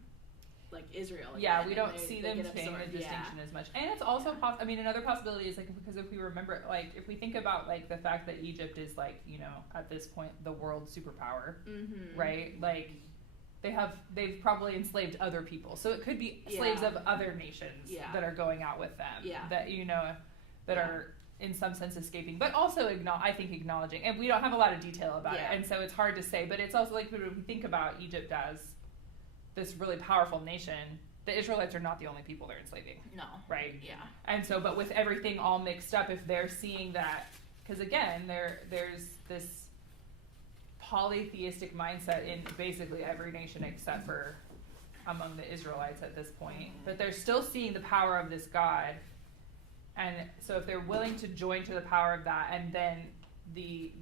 like Israel. Yeah, we don't see them saying the distinction as much. And it's also another possibility is like because if we remember, like if we think about like the fact that Egypt is like at this point the world superpower, right? Like they've probably enslaved other people, so it could be slaves of other nations that are going out with them. That are in some sense escaping, but also acknowledging. And we don't have a lot of detail about it, and so it's hard to say. But it's also like when we think about Egypt as this really powerful nation, the Israelites are not the only people they're enslaving, No. right? Yeah. And so, but with everything all mixed up, if they're seeing that, because again, there's this polytheistic mindset in basically every nation except for among the Israelites at this point, but they're still seeing the power of this God. And so if they're willing to join to the power of that, and then the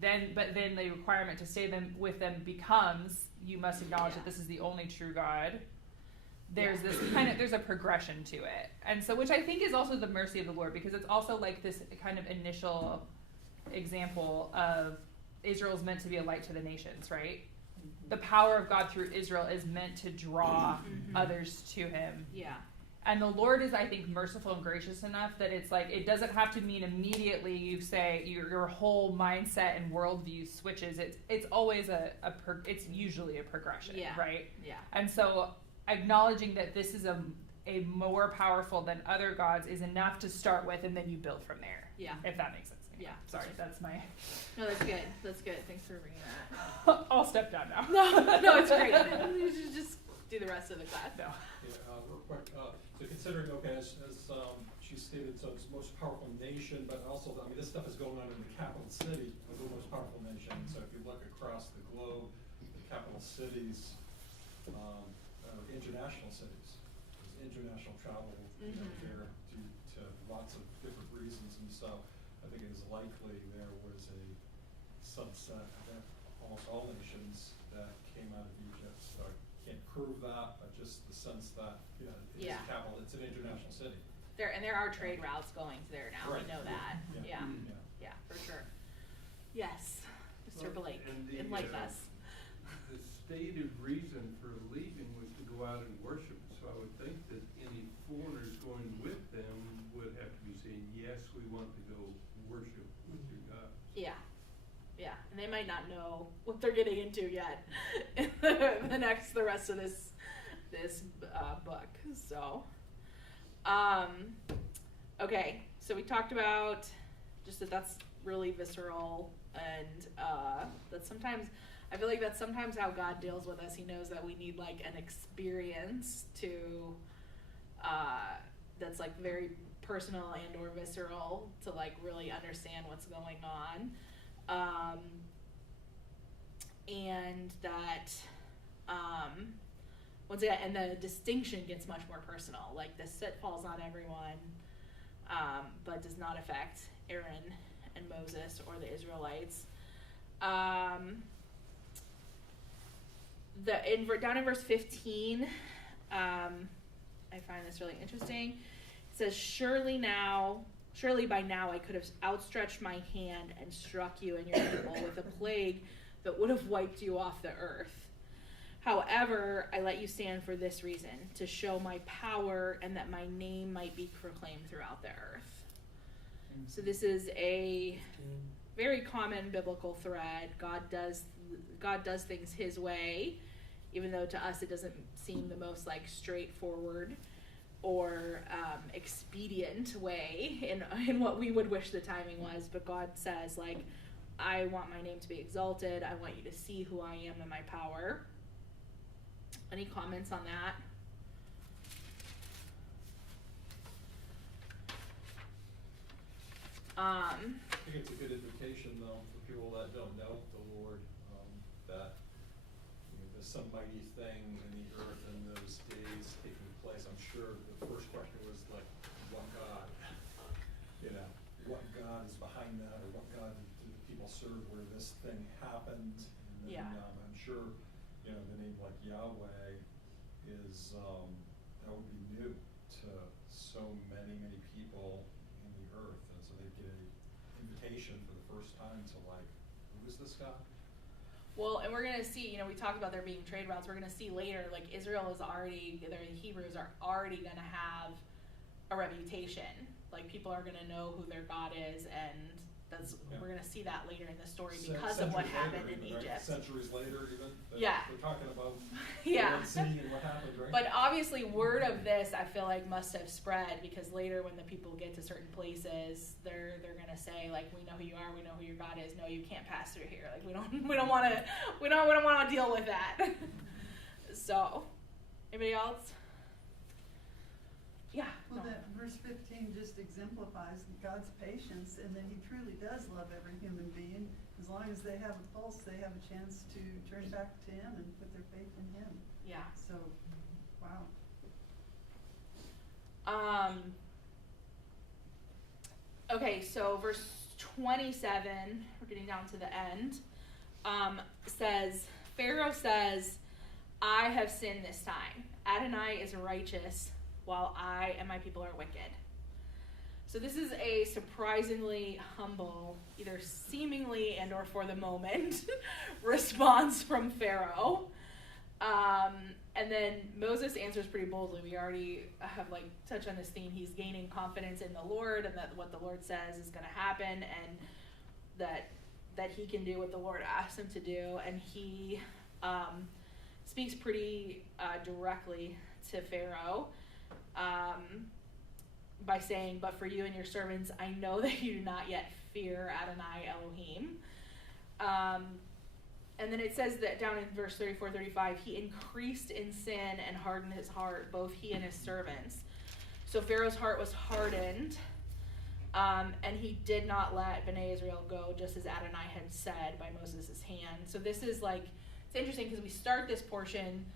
requirement to stay with them becomes, you must acknowledge that this is the only true God. There's this there's a progression to it. And so, which I think is also the mercy of the Lord, because it's also like this kind of initial example of Israel's meant to be a light to the nations, right? The power of God through Israel is meant to draw others to him. Yeah. And the Lord is, I think, merciful and gracious enough that it's like, it doesn't have to mean immediately you say your whole mindset and worldview switches. It's always it's usually a progression, right? Yeah. And so acknowledging that this is a more powerful than other gods is enough to start with, and then you build from there. Yeah. If that makes sense. Yeah. Sorry, that's my... No, that's good. That's good. Thanks for bringing that. I'll step down now. No, it's great. You should just do the rest of the class. No. Yeah, real quick, so considering, okay, as she stated, so it's the most powerful nation, but also, I mean, this stuff is going on in the capital city of the most powerful nation. So if you look across the globe, the capital cities are international cities. There's international travel there due to lots of different reasons, and so I think it is likely there was a subset of almost all nations that came out of Egypt. So I can't prove that, but just the sense that it's a capital, it's an international city. There are trade routes going there now. Right. We know that. Yeah, for sure. Yes, Mr. Blake, enlighten us. The stated reason for leaving was to go out and worship. So I would think that any foreigners going with them would have to be saying, yes, we want to go worship with your God. Yeah, and they might not know what they're getting into yet. the rest of this book. So, okay. So we talked about just that's really visceral, and that sometimes I feel like that's sometimes how God deals with us. He knows that we need like an experience to that's like very personal and or visceral to like really understand what's going on, and that once again, and the distinction gets much more personal. Like the sit falls on everyone, but does not affect Aaron and Moses or the Israelites. Down in verse 15, I find this really interesting. It says, surely by now I could have outstretched my hand and struck you and your people with a plague that would have wiped you off the earth. However, I let you stand for this reason, to show my power and that my name might be proclaimed throughout the earth. So this is a very common biblical thread. God does things his way, even though to us it doesn't seem the most like straightforward or expedient way in what we would wish the timing was. But God says, like, I want my name to be exalted. I want you to see who I am and my power. Any comments on that? I think it's a good invitation, though, for people that don't know the Lord, that there's some mighty thing in the earth in those days taking place. I'm sure the first question was like, what God? What God is behind that, or what God do the people serve where this thing happened? And then, I'm sure, the name like Yahweh is that would be new to so many people in the earth, and so they get an invitation for the first time to like, who is this God? Well, and we're going to see, we talked about there being trade routes. We're going to see later, like Israel is already, the Hebrews are already going to have a reputation. Like people are going to know who their God is, and we're going to see that later in the story because of what happened in Egypt. Right? Centuries later, even. Yeah. We're talking about yeah. the Red Sea and what happened, right? But obviously, word of this, I feel like, must have spread because later, when the people get to certain places, they're going to say, like, we know who you are, we know who your God is. No, you can't pass through here. Like, we don't want to deal with that. So, anybody else? verse 15 just exemplifies God's patience, and that he truly does love every human being. As long as they have a pulse, they have a chance to turn back to him and put their faith in him. Yeah. So, wow. Okay, so verse 27, we're getting down to the end, says, Pharaoh says, I have sinned this time. Adonai is righteous, while I and my people are wicked. So this is a surprisingly humble, either seemingly and or for the moment, response from Pharaoh. And then Moses answers pretty boldly. We already have touched on this theme. He's gaining confidence in the Lord, and that what the Lord says is going to happen, and that he can do what the Lord asks him to do. And he speaks pretty directly to Pharaoh by saying, but for you and your servants, I know that you do not yet fear Adonai Elohim. And then it says that down in verse 34, 35, he increased in sin and hardened his heart, both he and his servants. So Pharaoh's heart was hardened, and he did not let Bnei Israel go, just as Adonai had said by Moses' hand. So this is it's interesting because we start this portion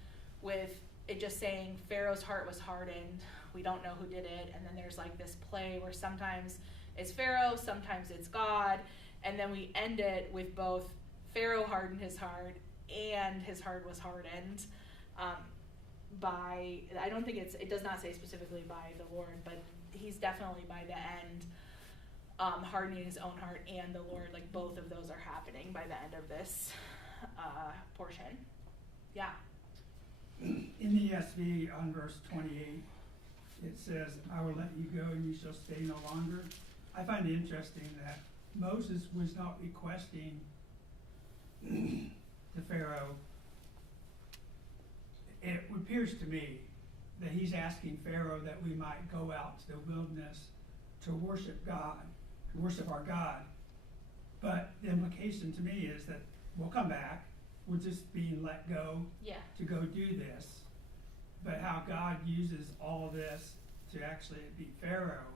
with it just saying Pharaoh's heart was hardened. We don't know who did it. And then there's this play where sometimes it's Pharaoh, sometimes it's God. And then we end it with both Pharaoh hardened his heart and his heart was hardened by, I don't think it does not say specifically by the Lord, but he's definitely by the end hardening his own heart and the Lord. Both of those are happening by the end of this portion. Yeah. In the ESV on verse 28, it says, I will let you go and you shall stay no longer. I find it interesting that Moses was not requesting to Pharaoh. It appears to me that he's asking Pharaoh that we might go out to the wilderness to worship God, to worship our God. But the implication to me is that we'll come back. We're just being let go to go do this. But how God uses all of this to actually be Pharaoh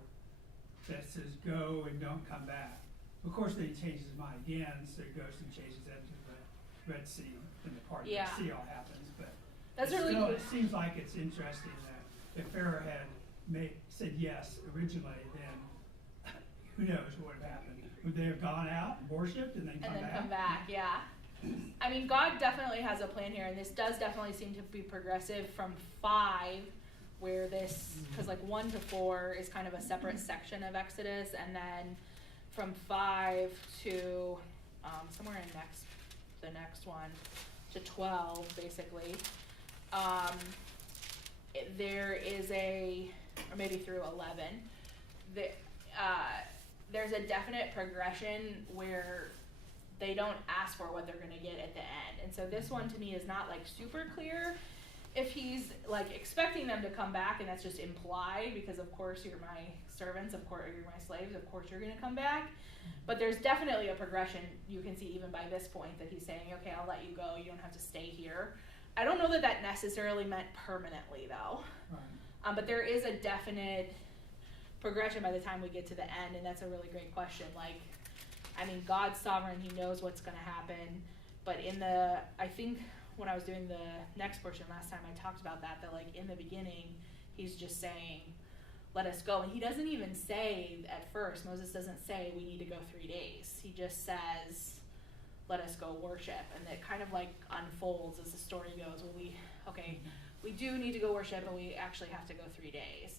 that says go and don't come back. Of course, then he changes his mind again, so he goes and changes that to the Red Sea, and the part of the sea all happens. But that's really still, cool. It seems like it's interesting that if Pharaoh had said yes originally, then who knows what would have happened? Would they have gone out and worshipped and then come back? Yeah. I mean, God definitely has a plan here, and this does definitely seem to be progressive from 5, where this, because 1 to 4 is kind of a separate section of Exodus, and then from 5 to somewhere in the next one to 12, basically, there is or maybe through 11, there's a definite progression where they don't ask for what they're going to get at the end. And so this one to me is not super clear if he's expecting them to come back, and that's just implied because of course you're my servants, of course you're my slaves, of course you're going to come back. But there's definitely a progression you can see even by this point that he's saying, okay, I'll let you go, you don't have to stay here. I don't know that necessarily meant permanently though. Right. But there is a definite progression by the time we get to the end, and that's a really great question. God's sovereign, he knows what's going to happen, but I think when I was doing the next portion last time, I talked about that in the beginning, he's just saying, let us go. And he doesn't even say at first, Moses doesn't say we need to go 3 days. He just says, let us go worship. And it kind of unfolds as the story goes. Well, we do need to go worship, but we actually have to go 3 days.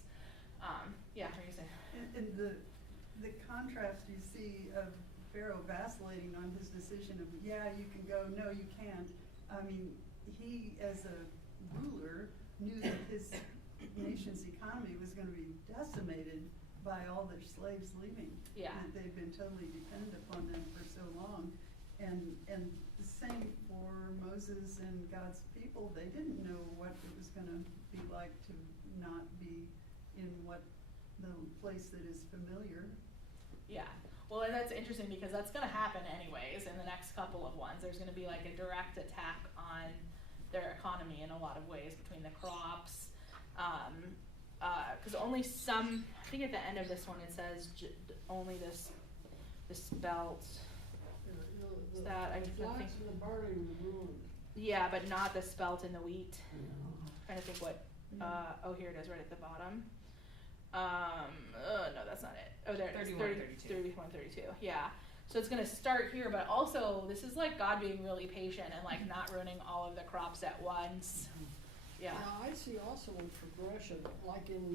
Yeah, what are you saying? And the contrast you see of Pharaoh vacillating on his decision of, yeah, you can go, no, you can't. I mean, he, as a ruler, knew that his nation's economy was going to be decimated by all their slaves leaving. Yeah. That they'd been totally dependent upon them for so long. And the same for Moses and God's people. They didn't know what it was going to be like to not be in the place that is familiar. Yeah. Well, and that's interesting because that's going to happen anyways in the next couple of ones. There's going to be a direct attack on their economy in a lot of ways between the crops because only some, I think at the end of this one it says only this spelt. Is that, I The think, flax and the barley were ruined. yeah, but not the spelt and the wheat. Trying to think what, oh, here it is right at the bottom. No, that's not it. Oh, there it is. 31:32. Yeah. So it's going to start here, but also this is like God being really patient and like not ruining all of the crops at once. Yeah. Now, I see also a progression, like in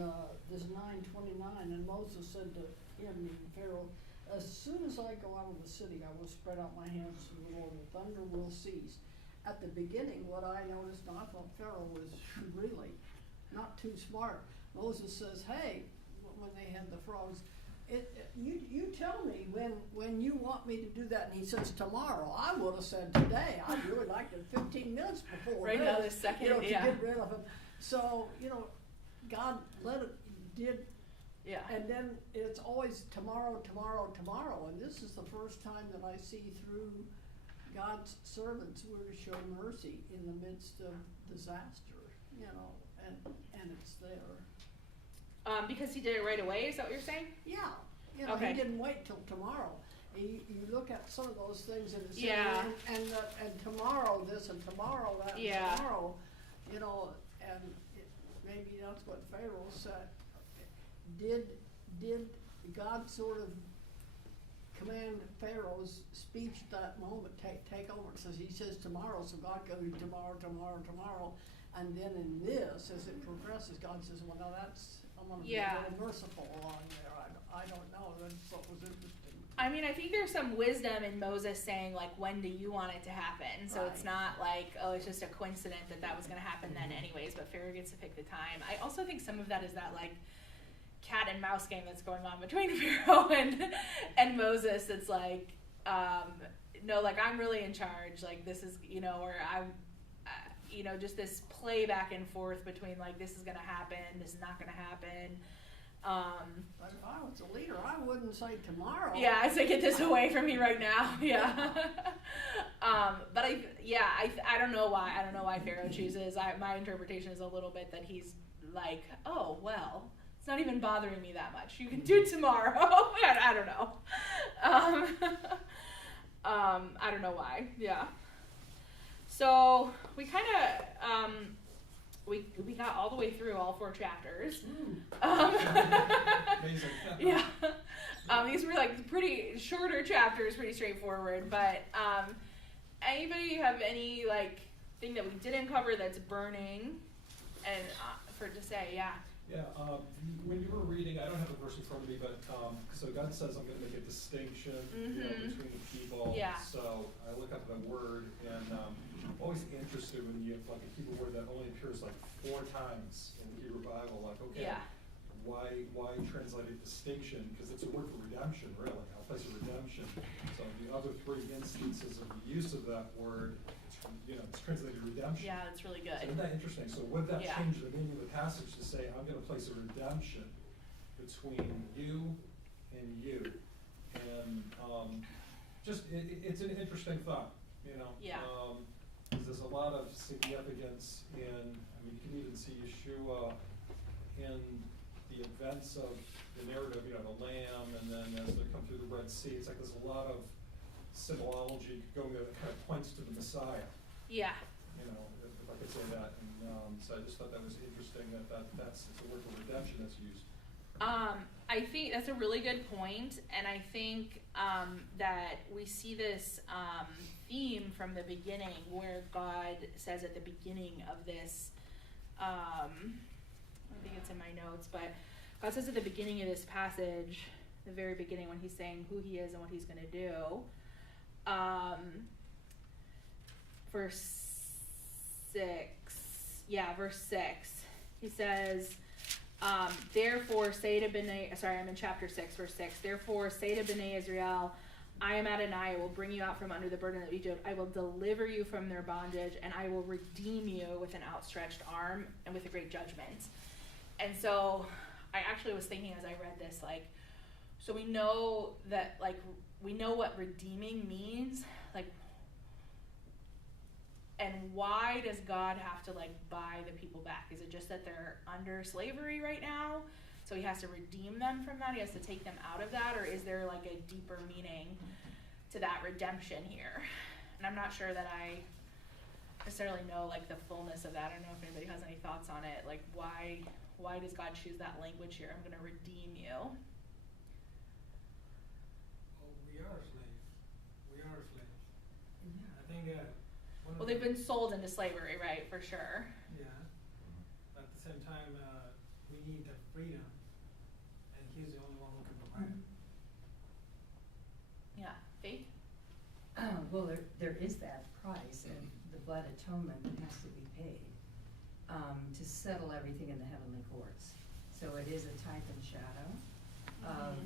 this 9:29, and Moses said to him, Pharaoh, as soon as I go out of the city, I will spread out my hands to the Lord, the thunder will cease. At the beginning, what I noticed, and I thought Pharaoh was really not too smart. Moses says, hey, when they had the frogs, you tell me when you want me to do that. And he says, tomorrow. I would have said today. I'd really like it 15 minutes before Right now, this second, to yeah. get rid of him. So, God did. Yeah. And then it's always tomorrow, tomorrow, tomorrow. And this is the first time that I see through God's servants were to show mercy in the midst of disaster, and it's there. Because he did it right away, is that what you're saying? Yeah, Okay. he didn't wait till tomorrow. You look at some of those things and it's Yeah. and tomorrow this and tomorrow that Yeah. and tomorrow, and maybe that's what Pharaoh said. Did God sort of command Pharaoh's speech at that moment take over? Says he says tomorrow, so God goes tomorrow, and then in this, as it progresses, God says, well, no, I'm going to be Yeah. a little merciful along there. I don't know. That's what was interesting. I mean, I think there's some wisdom in Moses saying, like, when do you want it to happen? So it's Right. not like, oh, it's just a coincidence that was going to happen then anyways, but Pharaoh gets to pick the time. I also think some of that is that, like, cat and mouse game that's going on between Pharaoh and Moses. It's like, no, like, I'm really in charge. Like, this is, or I'm, just this play back and forth between, like, this is going to happen, this is not going to happen. But if I was a leader, I wouldn't say tomorrow. Yeah, I say get this away from me right now. Yeah. But I don't know why. I don't know why Pharaoh chooses. My interpretation is a little bit that he's like, oh, well, it's not even bothering me that much. You can do it tomorrow. I don't know. I don't know why. Yeah. So we kind of, we got all the way through all 4 chapters. Amazing. Yeah. These were like pretty shorter chapters, pretty straightforward. But anybody have any thing that we didn't cover that's burning, and to say, yeah. Yeah, when you were reading, I don't have the verse in front of me, but so God says I'm going to make a distinction between people. Yeah. So I look up the word, and I'm always interested when you have a Hebrew word that only appears 4 times in the Hebrew Bible. Okay, Yeah. why translate it distinction? Because it's a word for redemption, really. A place of redemption. So the other 3 instances of the use of that word, it's translated redemption. Yeah, that's really good. So isn't that interesting? So would that Yeah. change the meaning of the passage to say, I'm going to place a redemption between you and you? And it's an interesting thought, Yeah. 'cause there's a lot of significance in, you can even see Yeshua in the events of the narrative, the lamb, and then as they come through the Red Sea, it's like there's a lot of symbology going there that kind of points to the Messiah. Yeah. If I could say that, and so I just thought that was interesting that's the word for redemption that's used. I think that's a really good point, and I think that we see this theme from the beginning, where God says at the beginning of this, I think it's in my notes, but God says at the beginning of this passage, the very beginning, when he's saying who he is and what he's going to do, verse 6, he says, therefore say to B'nai, sorry, I'm in chapter 6, verse 6, therefore say to B'nai Israel, I am Adonai, I will bring you out from under the burden of Egypt, I will deliver you from their bondage, and I will redeem you with an outstretched arm and with a great judgment. And so I actually was thinking as I read this, so we know that, we know what redeeming means, And why does God have to like buy the people back? Is it just that they're under slavery right now? So he has to redeem them from that? He has to take them out of that? Or is there like a deeper meaning to that redemption here? And I'm not sure that I necessarily know like the fullness of that. I don't know if anybody has any thoughts on it. Like why does God choose that language here? I'm going to redeem you. Well, we are slaves. We are slaves. I think Well, they've been sold into slavery, right? For sure. Yeah. But at the same time, we need the freedom, and he's the only one who can provide it. Yeah. Faith? Well, there is that price, and the blood atonement that has to be paid to settle everything in the heavenly courts. So it is a type and shadow of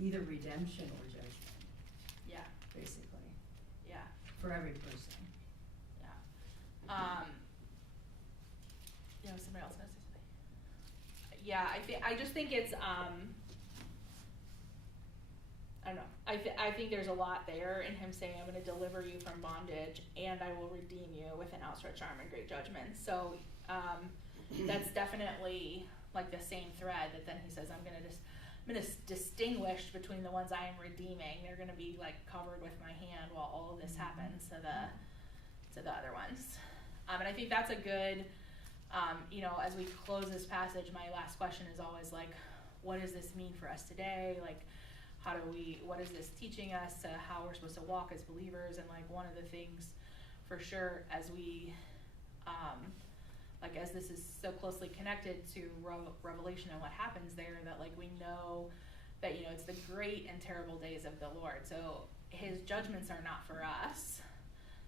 either redemption or judgment, Yeah. basically, Yeah. for every person. Yeah. Somebody else gonna say something? Yeah, I just think it's I don't know. I think there's a lot there in him saying, I'm going to deliver you from bondage and I will redeem you with an outstretched arm and great judgment. So that's definitely like the same thread that then he says, I'm going to distinguish between the ones I am redeeming. They're going to be like covered with my hand while all of this happens to the other ones. And I think that's a good, as we close this passage, my last question is always like, what does this mean for us today? Like, what is this teaching us to how we're supposed to walk as believers? And like one of the things for sure as we, as this is so closely connected to Revelation and what happens there, that like we know that, it's the great and terrible days of the Lord. So his judgments are not for us.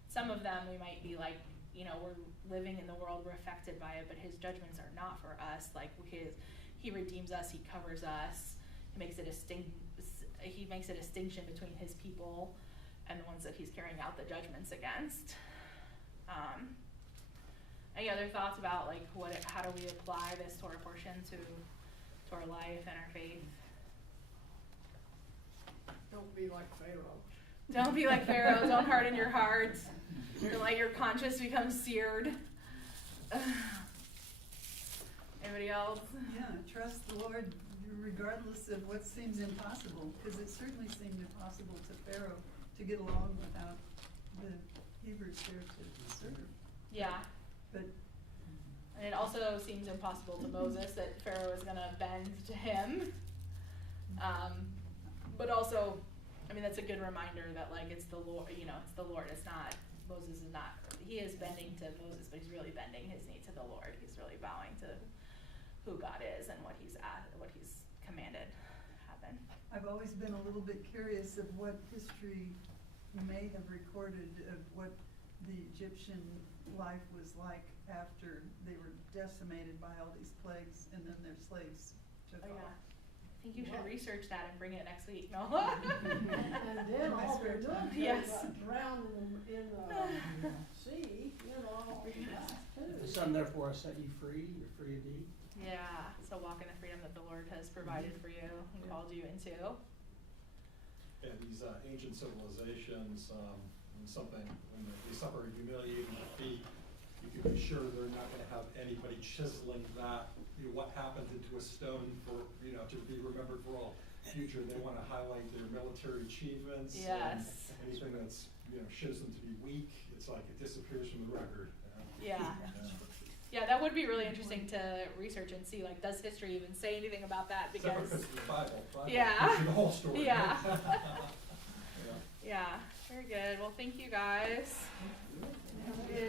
Some of them we might be like, we're living in the world, we're affected by it, but his judgments are not for us. Like he redeems us, he covers us, he makes a distinction between his people and the ones that he's carrying out the judgments against. Any other thoughts about like how do we apply this Torah portion to our life and our faith? Don't be like Pharaoh. Don't be like Pharaoh. Don't harden your heart. Or like your conscience becomes seared. Anybody else? Yeah, trust the Lord regardless of what seems impossible, because it certainly seemed impossible to Pharaoh to get along without the Hebrews there to serve. Yeah. But And it also seems impossible to Moses that Pharaoh is going to bend to him. But also, that's a good reminder that like it's the Lord, it's the Lord. It's not, Moses is not, he is bending to Moses, but he's really bending his knee to the Lord. He's really bowing to who God is and what he's commanded happen. I've always been a little bit curious of what history may have recorded of what the Egyptian life was like after they were decimated by all these plagues and then their slaves took Oh, yeah. off. I think you should research that and bring it next week. No. And then all their military Yes. got drowned in the sea, all that too. The Son therefore has set you free, you're free indeed. Yeah. So walk in the freedom that the Lord has provided for you and called you into. Yeah, these ancient civilizations, when they suffer humiliating defeat, you can be sure they're not going to have anybody chiseling that, what happened into a stone for, to be remembered for all future. They want to highlight their military achievements. Yes. And anything that's, shows them to be weak, it's like it disappears from the record. Yeah. Yeah, that would be really interesting to research and see, like, does history even say anything about that? Except Because, because of the Bible. Yeah. Gives you the whole story. Yeah. Yeah. yeah, very good. Well, thank you guys.